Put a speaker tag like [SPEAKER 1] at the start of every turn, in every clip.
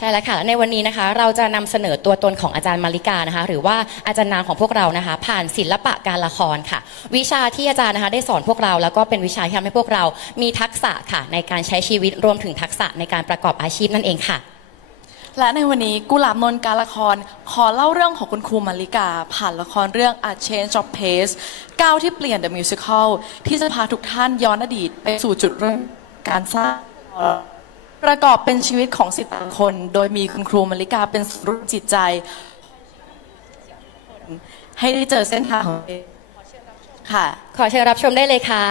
[SPEAKER 1] ใช่แล้วค่ะ ในวันนี้นะคะ เราจะนำเสนอตัวตนของอาจารย์มาริกานะคะ หรือว่าอาจารย์นางของพวกเรานะคะ ผ่านศิลปะการละครค่ะ วิชาที่อาจารย์นะคะได้สอนพวกเรา แล้วก็เป็นวิชาที่ทำให้พวกเรามีทักษะค่ะ ในการใช้ชีวิตรวมถึงทักษะในการประกอบอาชีพนั่นเองค่ะ
[SPEAKER 2] และในวันนี้กุหลาบนนท์การละคร ขอเล่าเรื่องของคุณครูมาริกา ผ่านละครเรื่อง A Change of Pace ก้าวที่เปลี่ยน The Musical ที่จะพาทุกท่านย้อนอดีตไปสู่จุดเริ่มการสร้าง ประกอบเป็นชีวิตของสิทธิ์คน โดยมีคุณครูมาริกาเป็นศูนย์รวมจิตใจ ให้ได้เจอเส้นทางของตัวเอง
[SPEAKER 1] ค่ะ ขอเชิญรับชมได้เลยค่ะ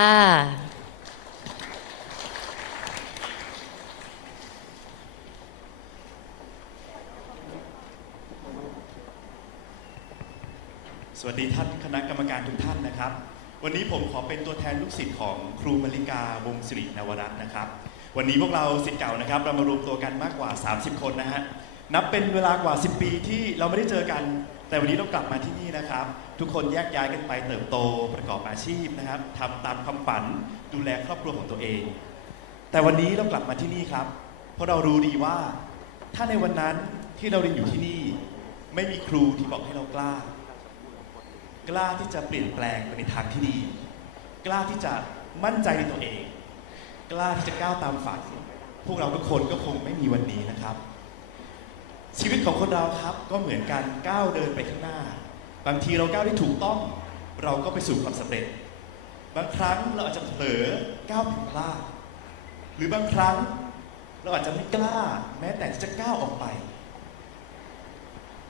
[SPEAKER 3] สวัสดีท่านคณะกรรมการทุกท่านนะครับ วันนี้ผมขอเป็นตัวแทนลูกศิษย์ของครูมริกาวงศิรินวรัตน์นะครับ วันนี้พวกเราศิษย์เก่านะครับ เรามารวมตัวกันมากกว่า 30 คนนะฮะนับเป็นเวลากว่า 10 ปีที่เราไม่ได้เจอกัน แต่วันนี้เรากลับมาที่นี่นะครับ ทุกคนแยกย้ายกันไปเติบโตประกอบอาชีพนะครับทำตามความฝันดูแลครอบครัวของตัวเอง แต่วันนี้เรากลับมาที่นี่ครับ เพราะเรารู้ดีว่า ถ้าในวันนั้นที่เราเรียนอยู่ที่นี่ ไม่มีครูที่บอกให้เรากล้า กล้าที่จะเปลี่ยนแปลงไปในทางที่ดี กล้าที่จะมั่นใจในตัวเอง กล้าที่จะก้าวตามฝันพวกเราทุกคนก็คงไม่มีวันนี้นะครับ ชีวิตของคนเราครับก็เหมือนกันก้าวเดินไปข้างหน้า บางทีเราก้าวได้ถูกต้องเราก็ไปสู่ความสำเร็จ บางครั้งเราอาจจะเผลอก้าวผิดพลาดหรือบางครั้งเราอาจจะไม่กล้า แม้แต่ที่จะก้าวออกไป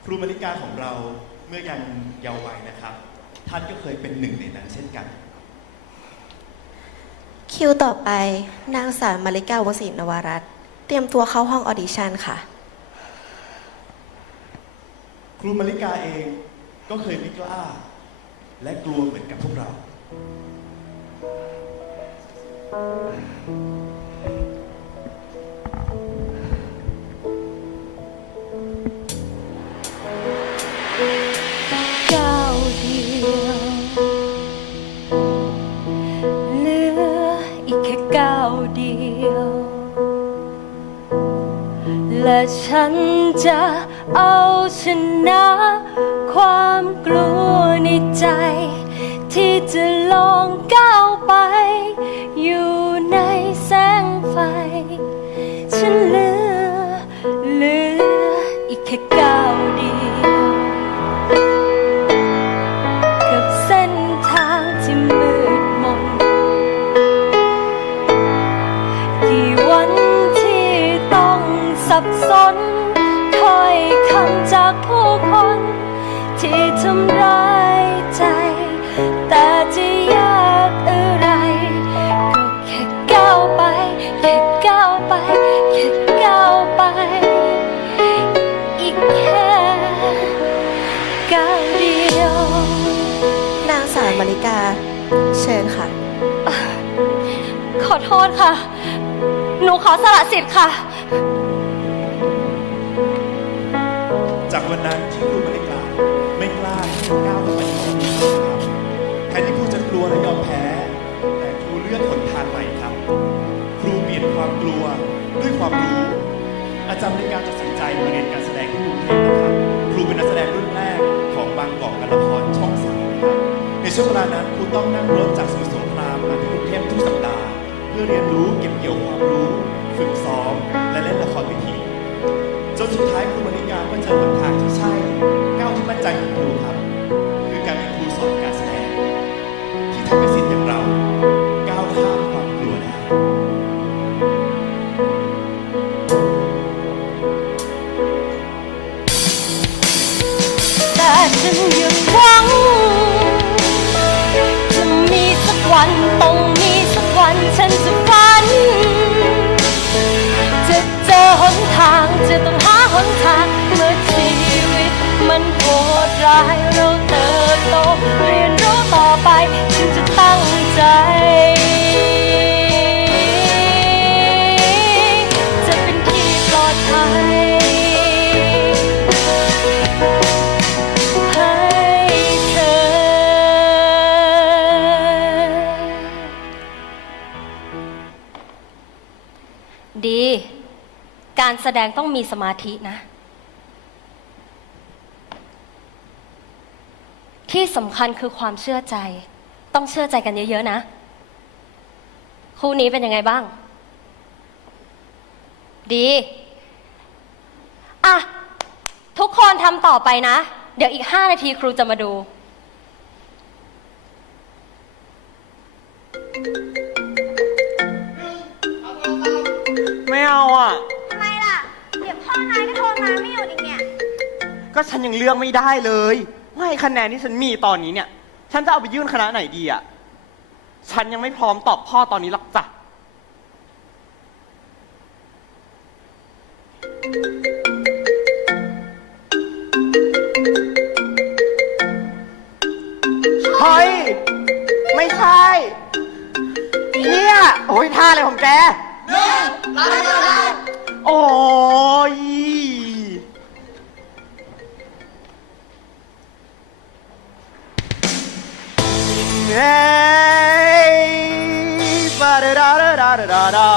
[SPEAKER 3] ครูมาริกาของเราเมื่อยังเยาว์วัยนะครับ ท่านก็เคยเป็นหนึ่งในนั้นเช่นกัน
[SPEAKER 4] คิวต่อไปนางสาวมาริกาวงศินวรัตน์เตรียมตัวเข้าห้องออดิชั่นค่ะ
[SPEAKER 3] ครูมาริกาเองก็เคยไม่กล้า และกลัวเหมือนกับพวกเรา
[SPEAKER 5] ฉันจะเอาชนะ ความกลัวในใจ ที่จะลองก้าวไป อยู่ในแสงไฟ ฉันเหลือเหลืออีกแค่
[SPEAKER 6] อโทษค่ะ หนูขอสละสิทธิ์ค่ะ
[SPEAKER 3] จากวันนั้นที่ครูมาริกาไม่กล้าที่จะก้าวเข้าไปในห้องนี้ครับแทนที่ครูจะกลัวและยอมแพ้ แต่ครูเลือกหนทางใหม่ครับ ครูเปลี่ยนความกลัวด้วยความรู้ อาจารย์มาริการตัดสินใจมาเรียนการแสดงที่กรุงเทพนะครับ ครูเป็นนักแสดงรุ่นแรกของบางกอกการละครช่องสามครับในช่วงเวลานั้นครูต้องนั่งรถจากสมุทร พื่อเรียนรู้เก็บเกี่ยวความรู้ ฝึกซ้อม และเล่นละครเวทีจนสุดท้ายครูมณิกาก็เจอคนทางที่ใช่ก้าวที่มั่นใจของครูครับ
[SPEAKER 7] แสดงต้องมีสมาธินะ ที่สำคัญคือความเชื่อใจ ต้องเชื่อใจกันเยอะๆนะ คู่นี้เป็นยังไงบ้าง ดีอะทุกคนทำต่อไปนะ เดี๋ยวอีก5นาทีครูจะมาดู
[SPEAKER 8] ไม่เอาอะ่ะ ก็ฉันยังเลือกไม่ได้เลยว่าไม่คะแนนที่ฉันมีตอนนี้เนี่ย ฉันจะเอาไปยื่นคณะไหนดีอะฉันยังไม่พร้อมตอบพ่อตอนนี้หรอกจ้ะ เฮ้ยบาดาดาดาดาดาดา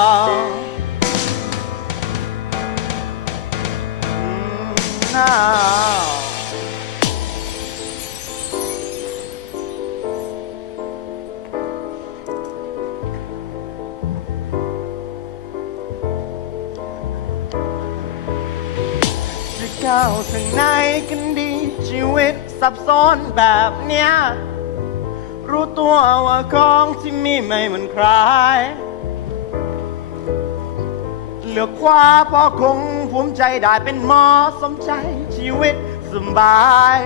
[SPEAKER 8] อืมน่าจะก้าวทางไหนกันดีชีวิตซับซ้อนแบบเนี้ย รู้ตัวว่าของที่มีไม่เหมือนใคร เลือกคว้าเพราะคงภูมิใจได้เป็นหมอสมใจชีวิตสบาย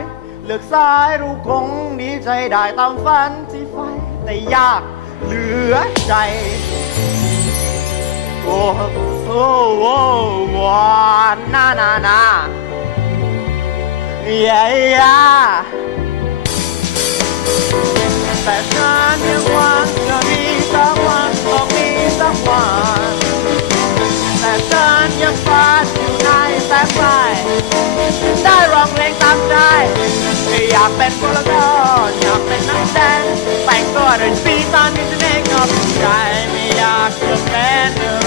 [SPEAKER 8] เลือกซ้ายรู้คงดีใจได้ตามฝันที่ไฟแต่ยากเหลือใจ โอ้โอ้โอ้วานานานาเย้ยา แต่ฉันยังหวังจะมีสักวันต้องมีสักวันแต่ฉันยังฝันอยู่ในแสงไฟได้ร้องเพลงตามใจอยากเป็นพลกรอยากเป็นนักแสดงแต่งตัวด้วยสีสันที่ฉันเองชอบใจไม่อยากจะเป็น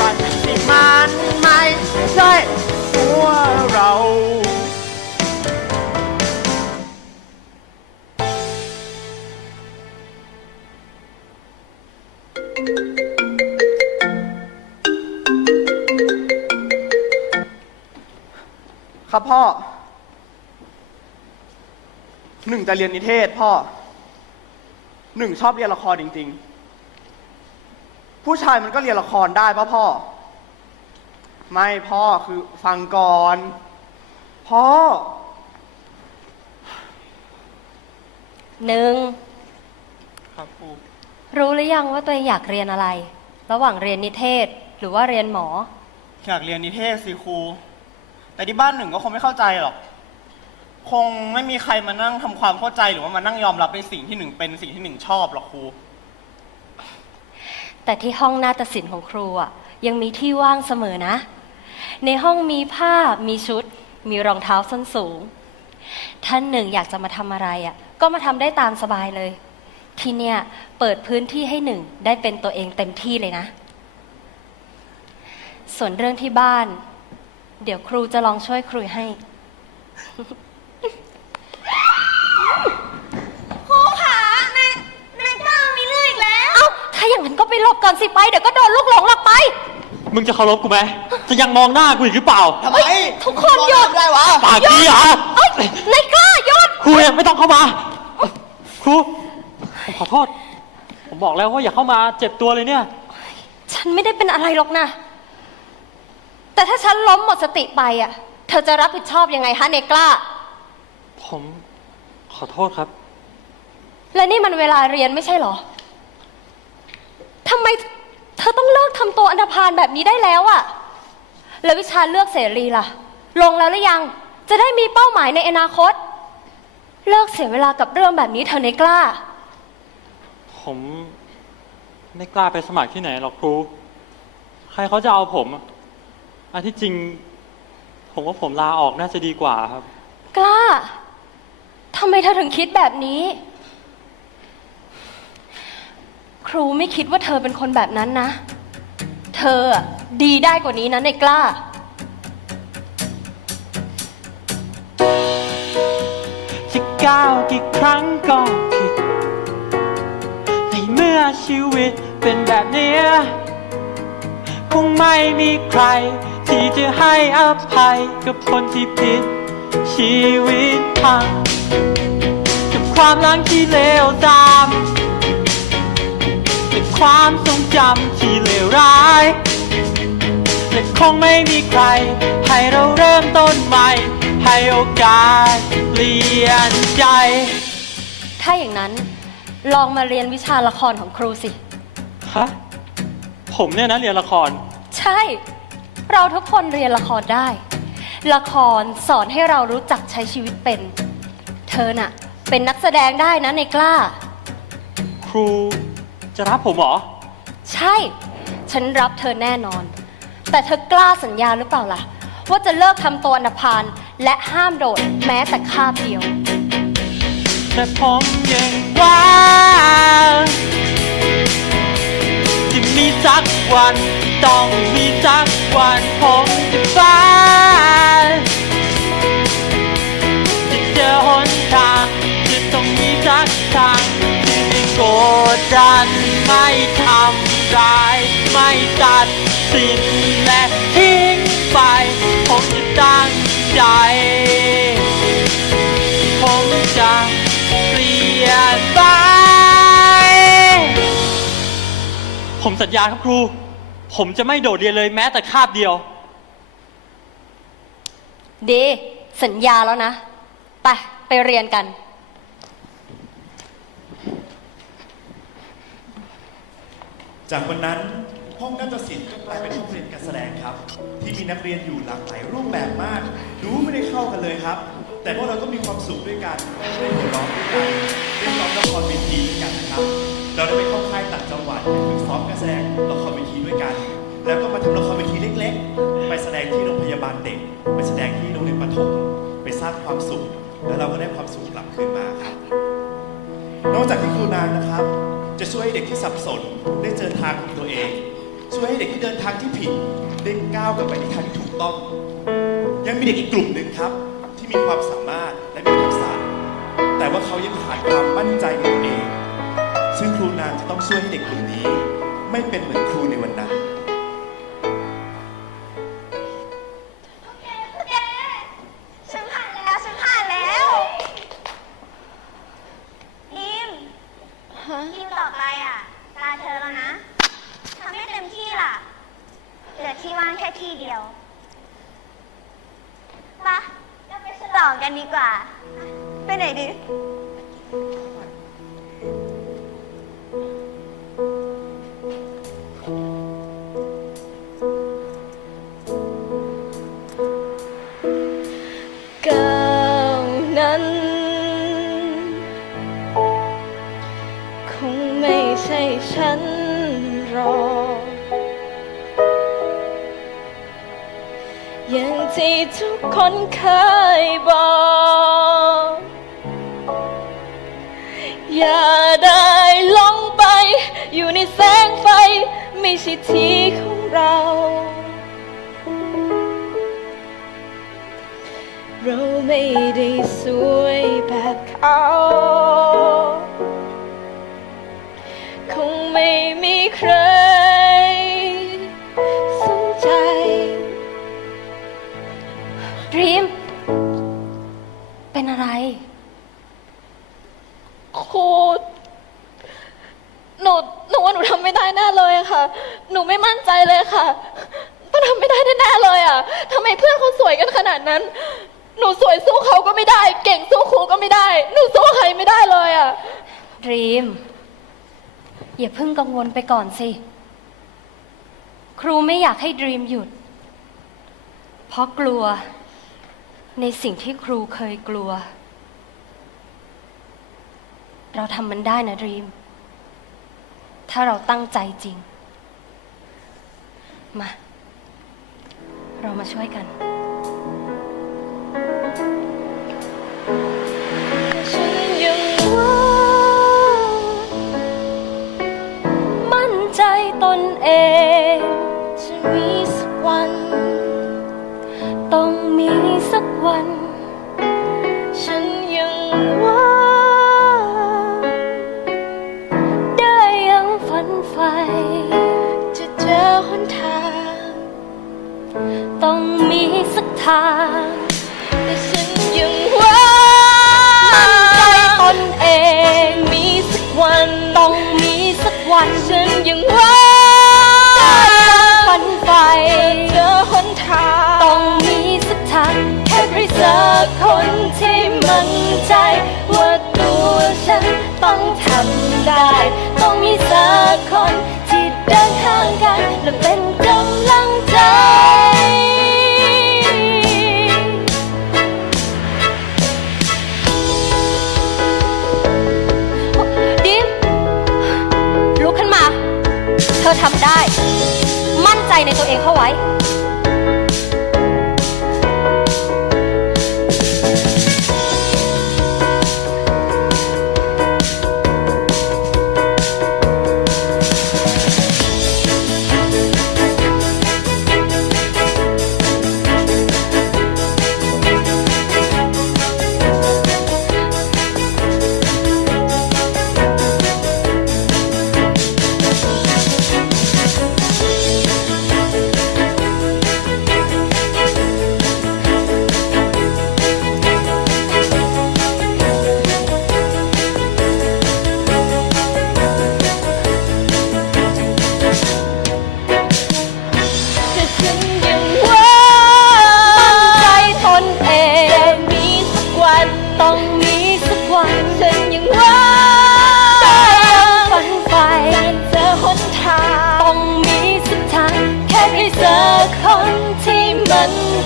[SPEAKER 8] ครับพ่อ หนึ่งจะเรียนนิเทศพ่อ หนึ่งชอบเรียนละครจริง ๆ ผู้ชายมันก็เรียนละครได้ป่ะพ่อ ไม่พ่อคือฟังก่อน พ่อ หนึ่งครับครู
[SPEAKER 7] รู้หรือยังว่าตัวเองอยากเรียนอะไร ระหว่างเรียนนิเทศหรือว่าเรียนหมอ
[SPEAKER 8] อยากเรียนนิเทศสิครู แต่ที่บ้านหนึ่งก็คงไม่เข้าใจหรอก คงไม่มีใครมานั่งทำความเข้าใจหรือว่ามานั่งยอมรับในสิ่งที่หนึ่งเป็นสิ่งที่หนึ่งชอบหรอกครู
[SPEAKER 7] แต่ที่ห้องนาฏศิลป์ของครูอะยังมีที่ว่างเสมอนะ ในห้องมีผ้ามีชุด มีรองเท้าส้นสูง ท่านหนึ่งอยากจะมาทำอะไรอะก็มาทำได้ตามสบายเลย ที่เนี่ยเปิดพื้นที่ให้หนึ่งได้เป็นตัวเองเต็มที่เลยนะ ส่วนเรื่องที่บ้าน เดี๋ยวครูจะลองช่วยครูให้
[SPEAKER 9] ครูขานายนายป้ามีเรื่องอีกแล้ว
[SPEAKER 7] เอ้า ถ้าอย่างนั้นก็ไปหลบก่อนสิไป เดี๋ยวก็โดนลูกหลงหลอกไป
[SPEAKER 8] มึงจะเคารพกูไหม จะยังมองหน้ากูอีกหรือเปล่า ทำไม
[SPEAKER 7] ทุกคนหยุด ได้ว
[SPEAKER 8] ะ ปากดีเหรอ
[SPEAKER 7] เอ้ยนายกล้าหยุด
[SPEAKER 8] ครูเองไม่ต้องเข้ามา ครู ผมขอโทษ ผมบอกแล้วว่าอย่าเข้ามาเจ็บตัวเลยเนี่ย
[SPEAKER 7] ฉันไม่ได้เป็นอะไรหรอกนะ แต่ถ้าฉันล้มหมดสติไปอะ เธอจะรับผิดชอบยังไงฮะเนกล้า
[SPEAKER 8] ผมขอโทษครับ
[SPEAKER 7] และนี่มันเวลาเรียนไม่ใช่เหรอทำไมเธอต้องเลิกทำตัวอันธพาลแบบนี้ได้แล้วอะแล้ววิชาเลือกเสรีล่ะ ลงแล้วหรือยัง จะได้มีเป้าหมายในอนาคต เลิกเสียเวลากับเรื่องแบบนี้เธอเนกล้า
[SPEAKER 8] ผมไม่กล้าไปสมัครที่ไหนหรอกครู ใครเขาจะเอาผมอะ อันที่จริง ผมว่าผมลาออกน่าจะดีกว่าครับ
[SPEAKER 7] กล้า ทำไมเธอถึงคิดแบบนี้ ครูไม่คิดว่าเธอเป็นคนแบบนั้นนะ เธอดีได้กว่านี้นะในกล้า
[SPEAKER 8] จะก้าวกี่ครั้งก็ผิดในเมื่อชีวิตเป็นแบบนี้คงไม่มีใคร ที่จะให้อภัยกับคนที่ผิด ชีวิตพังกับความหลังที่เลวตามและความทรงจำที่เลวร้ายและคงไม่มีใคร ให้เราเริ่มต้นใหม่ ให้โอกาสเปลี่ยนใจ
[SPEAKER 7] ถ้าอย่างนั้นลองมาเรียนวิชาละครของครูสิ
[SPEAKER 8] ฮะ ผมเนี่ยนะเรียนละคร
[SPEAKER 7] ใช่ เราทุกคนเรียนละครได้ ละครสอนให้เรารู้จักใช้ชีวิตเป็น เธอน่ะ เป็นนักแสดงได้นะในกล้า
[SPEAKER 8] ครูจะรับผมเหรอ
[SPEAKER 7] ใช่ ฉันรับเธอแน่นอน แต่เธอกล้าสัญญาหรือเปล่าล่ะ ว่าจะเลิกทำตัวอนาพานและห้ามโดดแม้แต่คาบเดียว
[SPEAKER 8] แต่ผมยังว่า จะมีสักวัน ต้องมีสักวันผมจะฟ้าจะเจอหนทางจะต้องมีสักทางที่ไม่โกดดันไม่ทำร้ายไม่ตัดสินและทิ้งไป ผมจะตั้งใจ ผมจะเปลี่ยนไป ผมสัญญาครับครู ผมจะไม่โดดเรียนเลยแม้แต่คาบเดียว
[SPEAKER 7] ดีสัญญาแล้วนะ ไป ไปเรียนกัน
[SPEAKER 3] จากวันนั้นห้องนาฏศิลป์ก็กลายเป็นห้องเรียนการแสดงครับ ที่มีนักเรียนอยู่หลากหลายรูปแบบมาก ดูไม่ได้เข้ากันเลยครับ แต่พวกเราก็มีความสุขด้วยกันได้หัวเราะด้วยกันได้ร้องละครเวทีด้วยกันนะครับ เราได้ไปเข้าค่ายต่างจังหวัดไปฝึกซ้อมการแสดงละครเวทีด้วยกัน แล้วก็มาทำละครเวทีเล็ก ๆ ไปแสดงที่โรงพยาบาลเด็ก ไปแสดงที่โรงเรียนประถมไปสร้างความสุข แล้วเราก็ได้ความสุขกลับคืนมาครับ นอกจากที่ครูนางนะครับ จะช่วยให้เด็กที่สับสนได้เจอทางของตัวเอง ช่วยให้เด็กที่เดินทางที่ผิดได้ก้าวกลับไปในทางที่ถูกต้อง ยังมีเด็กอีกกลุ่มหนึ่งครับ ที่มีความสามารถและมีทักษะแต่ว่าเขายังขาดความมั่นใจในตัวเอง ซึ่งครูนางจะต้องช่วยให้เด็กกลุ่มนี้ ไม่เป็นเหมือนครูในวันนั้น
[SPEAKER 10] ฉันผ่านแล้ว ฉันผ่านแล้วอิมอิมต่อไปอะ ตาเธอแล้วนะทำให้เต็มที่ล่ะ เหลือที่ว่างแค่ที่เดียวปะเราไปฉลองกันดีกว่า ไปไหนดี
[SPEAKER 5] คนเคยบอก อย่าได้ลงไป อยู่ในแสงไฟ ไม่ใช่ที่ของเรา เราไม่ได้สวยแบบเขาคงไม่มีใคร
[SPEAKER 7] อะไร
[SPEAKER 6] ครูหนูหนูว่าหนูทำไม่ได้แน่เลยอะค่ะ หนูไม่มั่นใจเลยค่ะ ต้องทำไม่ได้แน่ๆเลยอะทำไมเพื่อนเขาสวยกันขนาดนั้น หนูสวยสู้เขาก็ไม่ได้ เก่งสู้ครูก็ไม่ได้ หนูสู้ใครไม่ได้เลยอะ
[SPEAKER 7] ดรีม อย่าเพิ่งกังวลไปก่อนสิ ครูไม่อยากให้ดรีมหยุด เพราะกลัว ในสิ่งที่ครูเคยกลัว เราทำมันได้นะดรีม ถ้าเราตั้งใจจริง มา เรามาช่วยกัน
[SPEAKER 5] มั่นใจตนเอง ทำได้ ต้องมีสักคนที่เดินข้างกัน และเป็นกำลังใจ
[SPEAKER 7] ดิมลุกขึ้นมา เธอทำได้ มั่นใจในตัวเองเข้าไว้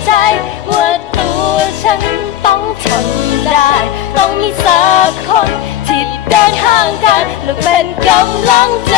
[SPEAKER 5] ใจ ว่าตัวฉันต้องทำได้ ต้องมีสักคนที่เดินห่างกัน และเป็นกำลังใจ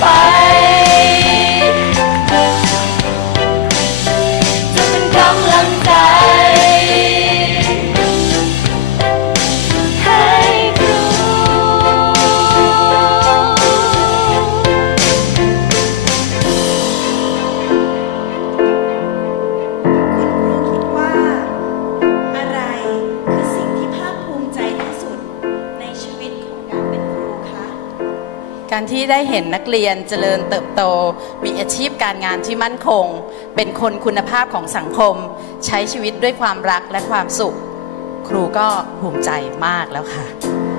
[SPEAKER 5] Bye.
[SPEAKER 1] ที่ได้เห็นนักเรียนเจริญเติบโต มีอาชีพการงานที่มั่นคง เป็นคนคุณภาพของสังคม ใช้ชีวิตด้วยความรักและความสุข ครูก็ภูมิใจมากแล้วค่ะ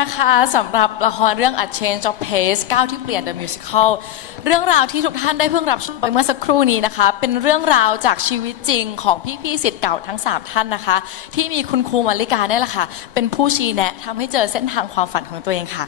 [SPEAKER 1] นะคะสำหรับละครเรื่อง A Change of Pace ก้าวที่เปลี่ยน The Musical เรื่องราวที่ทุกท่านได้เพิ่งรับชมไปเมื่อสักครู่นี้นะคะ เป็นเรื่องราวจากชีวิตจริงของพี่ๆสิทธิ์เก่าทั้ง 3 ท่านนะคะ ที่มีคุณครูมาริกาเนี่ยแหละค่ะ เป็นผู้ชี้แนะทำให้เจอเส้นทางความฝันของตัวเองค่ะ